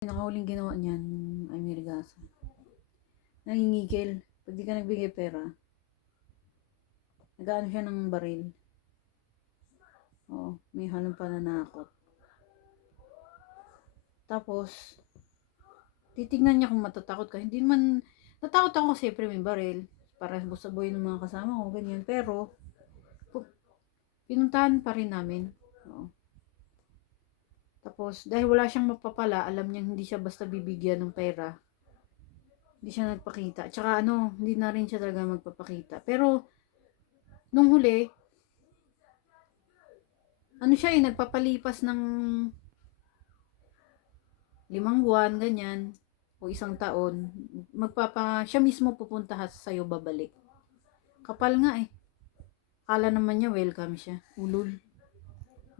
Pinakahuling ginawa niyan, ay may rigasa. Nangingigil. Pag di ka nagbigay pera, nag-ano siya ng baril. Oo, may halong pananakot. Tapos, titignan niya kung matatakot ka. Hindi man, natakot ako siyempre may baril. Para busaboy ng mga kasama ko, ganyan. Pero, pinuntahan pa rin namin. Oo. Tapos, dahil wala siyang mapapala, alam niya hindi siya basta bibigyan ng pera. Hindi siya nagpakita. Tsaka hindi na rin siya talaga magpapakita. Pero, nung huli, siya nagpapalipas ng 5 buwan, ganyan, o 1 taon, siya mismo pupunta sa'yo babalik. Kapal nga eh. Kala naman niya welcome siya. Ulul.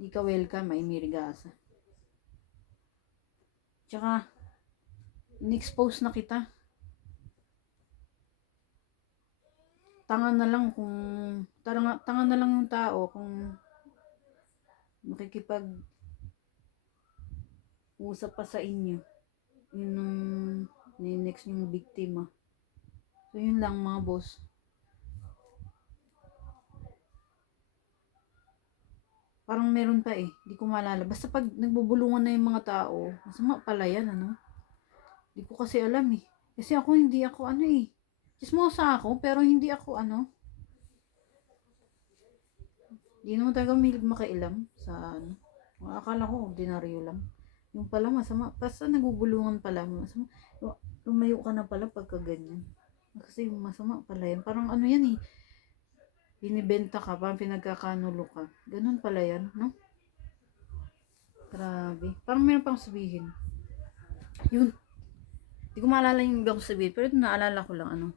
Di ka welcome, ay may rigasa. Tsaka, in-expose na kita. Tanga na lang yung tao kung makikipag usap pa sa inyo. Yun ang next yung biktima. So yun lang mga boss. Parang meron pa eh. Di ko maalala. Basta pag nagbubulungan na yung mga tao, masama pala yan Di ko kasi alam eh. Kasi hindi ako chismosa ako, pero hindi ako Di naman talaga mahilig makailam sa Akala ko ordinaryo lang. Yung pala masama. Basta nagugulungan pala. Masama. Lumayo ka na pala pagka ganyan. Kasi masama pala yan. Parang yan eh. Binibenta ka, parang pinagkakanulo ka. Ganun pala yan, no? Grabe. Parang meron pang sabihin. Yun. Di ko maalala yung ibang sabihin. Pero naalala ko lang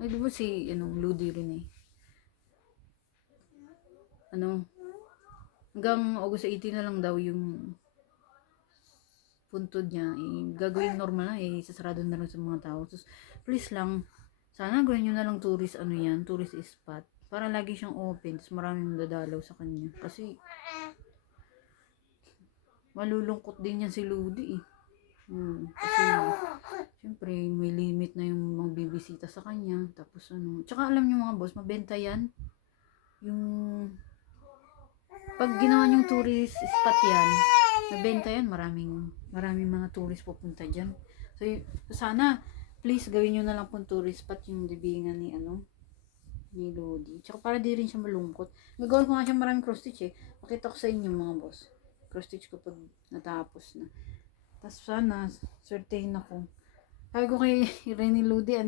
Ay, di ba si Ludi rin eh. Hanggang August 18 na lang daw yung puntod niya. Gagawin normal na sasarado na rin sa mga tao. So, please lang, sana gawin nyo na lang tourist tourist spot. Para lagi siyang open. Tapos maraming dadalaw sa kanya. Kasi, malulungkot din yan si Ludi eh. Kasi, syempre, may limit na yung mga bibisita sa kanya. Tapos Tsaka alam nyo mga boss, mabenta yan. Yung, pag ginawa yung tourist spot yan, mabenta yan. Maraming mga tourist pupunta dyan. So, sana, please, gawin nyo na lang pong tourist spot yung libingan ni Lodi. Tsaka para di rin siya malungkot. Gagawin ko nga siya maraming cross stitch eh. Pakita ko sa inyo mga boss. Cross stitch ko pag natapos na. Tapos sana, swertehin ako. Sabi ko kay Rene Lodi,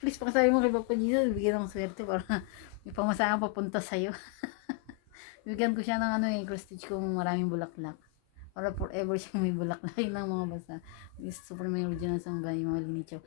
please pakisabi mo kay Papa Jesus, bigyan ng swerte para may pamasahan papunta sa'yo. Bigyan ko siya ng cross stitch kong maraming bulaklak. Para forever siyang may bulaklak ng mga basa. Super may original sa mga mga linichaw.